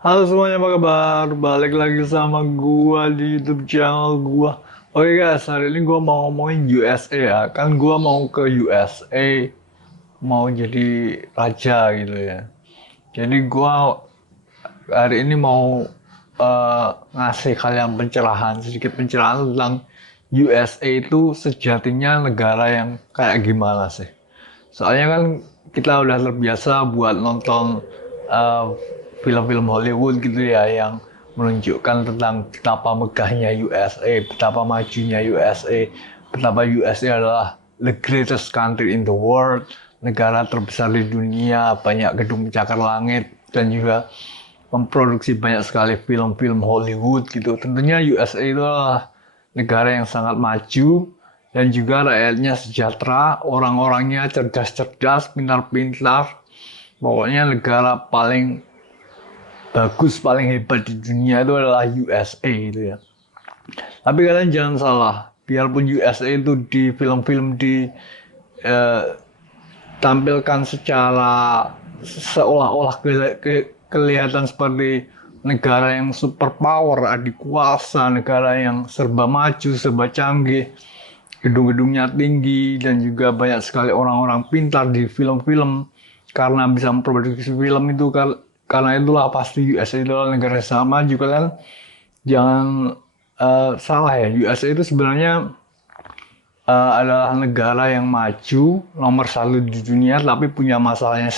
Halo semuanya, apa kabar? Balik lagi sama gua di YouTube channel gua. Oke guys, hari ini gua mau ngomongin USA ya. Kan gua mau ke USA, mau jadi raja gitu ya. Jadi gua hari ini mau ngasih kalian pencerahan, sedikit pencerahan tentang USA itu sejatinya negara yang kayak gimana sih. Soalnya kan kita udah terbiasa buat nonton uh, film-film Hollywood gitu ya yang menunjukkan tentang betapa megahnya USA, betapa majunya USA, betapa USA adalah the greatest country in the world, negara terbesar di dunia, banyak gedung pencakar langit dan juga memproduksi banyak sekali film-film Hollywood gitu. Tentunya USA itu adalah negara yang sangat maju dan juga rakyatnya sejahtera, orang-orangnya cerdas-cerdas, pintar-pintar. Pokoknya negara paling bagus, paling hebat di dunia itu adalah USA itu ya. Tapi kalian jangan salah, biarpun USA itu di film-film ditampilkan secara seolah-olah kelihatan seperti negara yang superpower, adik kuasa, negara yang serba maju, serba canggih, gedung-gedungnya tinggi, dan juga banyak sekali orang-orang pintar di film-film karena bisa memproduksi film itu. Karena itulah pasti USA itu adalah negara sama juga kan. Jangan salah ya, USA itu sebenarnya adalah negara yang maju nomor satu di dunia, tapi punya masalahnya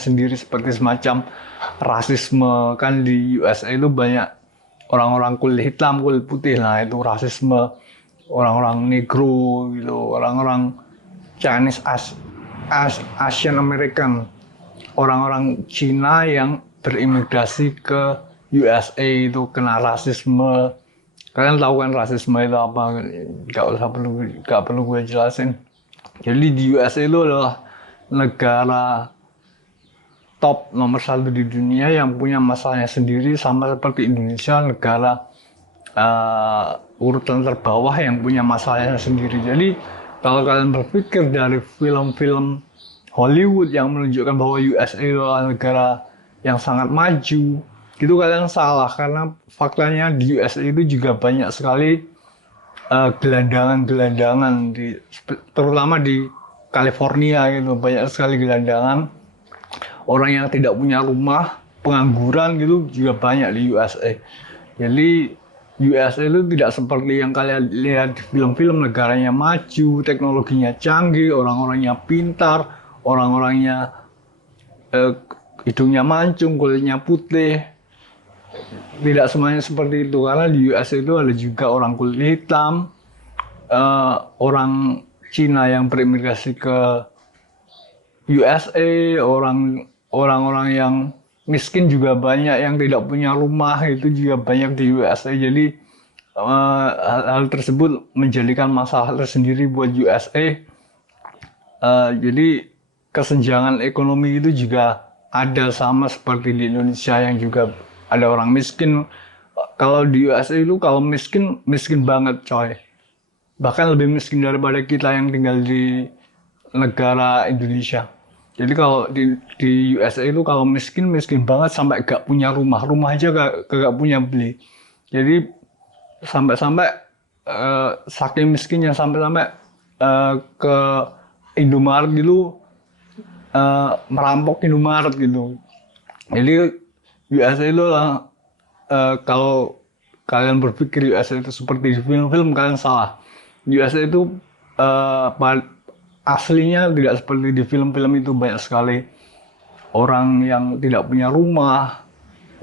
sendiri seperti semacam rasisme. Kan di USA itu banyak orang-orang kulit hitam, kulit putih, nah itu rasisme. Orang-orang negro gitu, orang-orang Chinese Asian American, orang-orang Cina yang berimigrasi ke USA itu kena rasisme. Kalian tahu kan rasisme itu apa? Gak perlu gue jelasin. Jadi di USA itu adalah negara top nomor satu di dunia yang punya masalahnya sendiri, sama seperti Indonesia, negara urutan terbawah yang punya masalahnya sendiri. Jadi kalau kalian berpikir dari film-film Hollywood yang menunjukkan bahwa USA adalah negara yang sangat maju, itu kalian salah, karena faktanya di USA itu juga banyak sekali gelandangan-gelandangan, terutama di California gitu, banyak sekali gelandangan. Orang yang tidak punya rumah, pengangguran gitu juga banyak di USA. Jadi USA itu tidak seperti yang kalian lihat di film-film, negaranya maju, teknologinya canggih, orang-orangnya pintar, orang-orangnya eh, hidungnya mancung, kulitnya putih. Tidak semuanya seperti itu, karena di USA itu ada juga orang kulit hitam, orang Cina yang berimigrasi ke USA, orang-orang yang miskin juga banyak, yang tidak punya rumah itu juga banyak di USA. Jadi hal tersebut menjadikan masalah tersendiri buat USA. Jadi kesenjangan ekonomi itu juga ada, sama seperti di Indonesia yang juga ada orang miskin. Kalau di USA itu kalau miskin, miskin banget coy. Bahkan lebih miskin daripada kita yang tinggal di negara Indonesia. Jadi kalau di USA itu kalau miskin, miskin banget sampai gak punya rumah. Rumah aja gak punya beli. Jadi sampai-sampai saking miskinnya, sampai-sampai ke Indomaret gitu, merampok Indomaret gitu. Jadi USA itu lah, kalau kalian berpikir USA itu seperti di film-film, kalian salah. USA itu aslinya tidak seperti di film-film itu. Banyak sekali orang yang tidak punya rumah,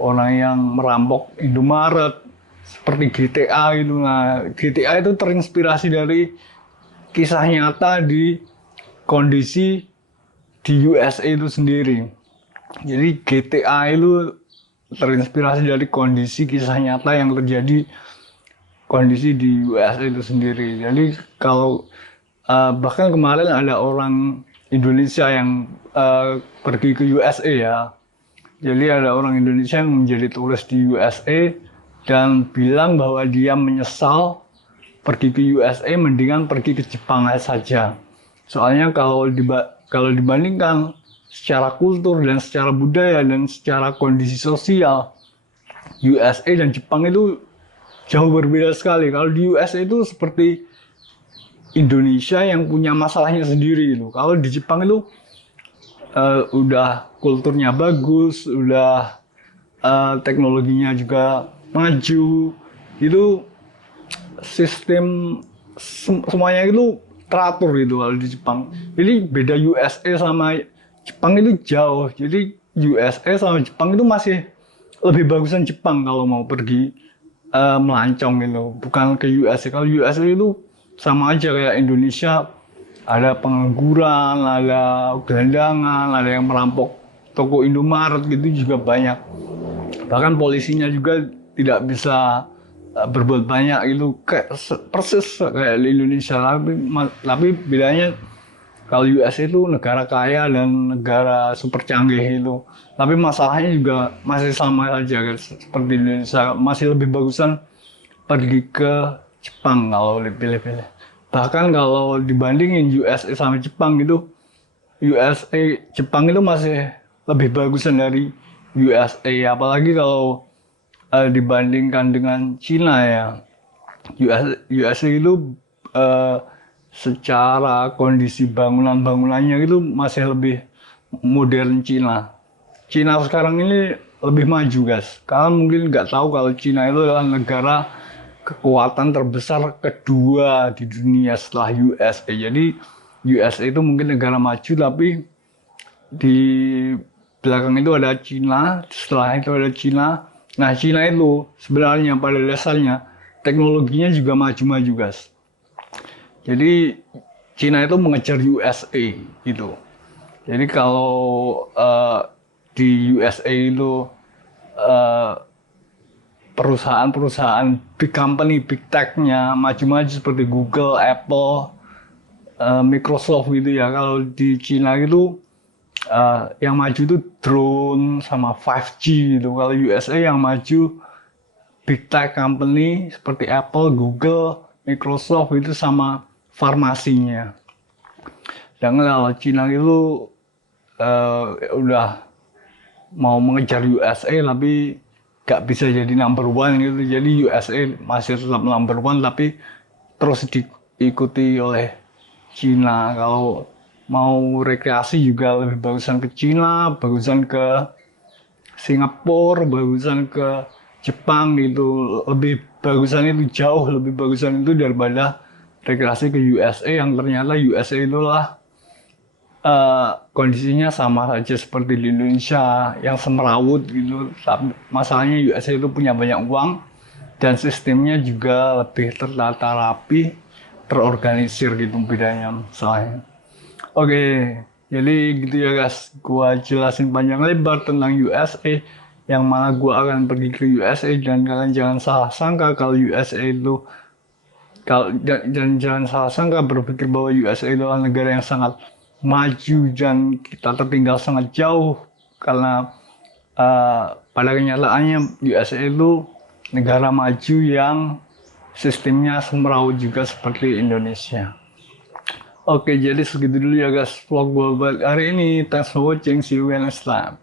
orang yang merampok Indomaret, seperti GTA gitu. Nah, GTA itu terinspirasi dari kisah nyata di kondisi di USA itu sendiri. Jadi GTA itu terinspirasi dari kondisi kisah nyata yang terjadi kondisi di USA itu sendiri. Jadi kalau bahkan kemarin ada orang Indonesia yang pergi ke USA ya. Jadi ada orang Indonesia yang menjadi turis di USA dan bilang bahwa dia menyesal pergi ke USA, mendingan pergi ke Jepang saja. Soalnya kalau dibandingkan secara kultur dan secara budaya dan secara kondisi sosial, USA dan Jepang itu jauh berbeda sekali. Kalau di USA itu seperti Indonesia yang punya masalahnya sendiri gitu. Kalau di Jepang itu udah kulturnya bagus, udah teknologinya juga maju, itu sistem semuanya itu teratur gitu kalau di Jepang. Jadi beda USA sama Jepang itu jauh. Jadi USA sama Jepang itu masih lebih bagusan Jepang kalau mau pergi melancong gitu. Bukan ke USA. Kalau USA itu sama aja kayak Indonesia, ada pengangguran, ada gelandangan, ada yang merampok toko Indomaret gitu juga banyak. Bahkan polisinya juga tidak bisa berbuat banyak itu kayak persis kayak di Indonesia, tapi bedanya kalau US itu negara kaya dan negara super canggih itu, tapi masalahnya juga masih sama saja seperti Indonesia, masih lebih bagusan pergi ke Jepang kalau dipilih-pilih. Bahkan kalau dibandingin USA sama Jepang itu, USA Jepang itu masih lebih bagusan dari USA, apalagi kalau dibandingkan dengan Cina ya. USA itu secara kondisi bangunannya itu masih lebih modern Cina. Cina sekarang ini lebih maju guys. Kalian mungkin nggak tahu kalau Cina itu adalah negara kekuatan terbesar kedua di dunia setelah USA. Jadi USA itu mungkin negara maju, tapi di belakang itu ada Cina, setelah itu ada Cina. Nah, Cina itu sebenarnya pada dasarnya teknologinya juga maju-maju guys. Jadi Cina itu mengejar USA gitu. Jadi kalau di USA itu perusahaan-perusahaan big company, big tech-nya maju-maju seperti Google, Apple, Microsoft gitu ya. Kalau di Cina itu yang maju itu drone sama 5G gitu. Kalau USA yang maju big tech company seperti Apple, Google, Microsoft itu sama farmasinya. Dan kalau Cina itu udah mau mengejar USA tapi gak bisa jadi number one gitu. Jadi USA masih tetap number one tapi terus diikuti oleh Cina. Kalau mau rekreasi juga lebih bagusan ke Cina, bagusan ke Singapura, bagusan ke Jepang gitu. Lebih bagusan itu jauh lebih bagusan itu daripada rekreasi ke USA yang ternyata USA itulah kondisinya sama saja seperti di Indonesia yang semerawut gitu. Tapi masalahnya USA itu punya banyak uang dan sistemnya juga lebih tertata rapi, terorganisir gitu bedanya masalahnya. Oke, jadi gitu ya guys, gua jelasin panjang lebar tentang USA, yang mana gua akan pergi ke USA dan kalian jangan salah sangka kalau USA itu jangan salah sangka berpikir bahwa USA itu adalah negara yang sangat maju dan kita tertinggal sangat jauh karena pada kenyataannya USA itu negara maju yang sistemnya semeraut juga seperti Indonesia. Oke, jadi segitu dulu ya guys vlog gue buat hari ini. Thanks for watching. See you next time.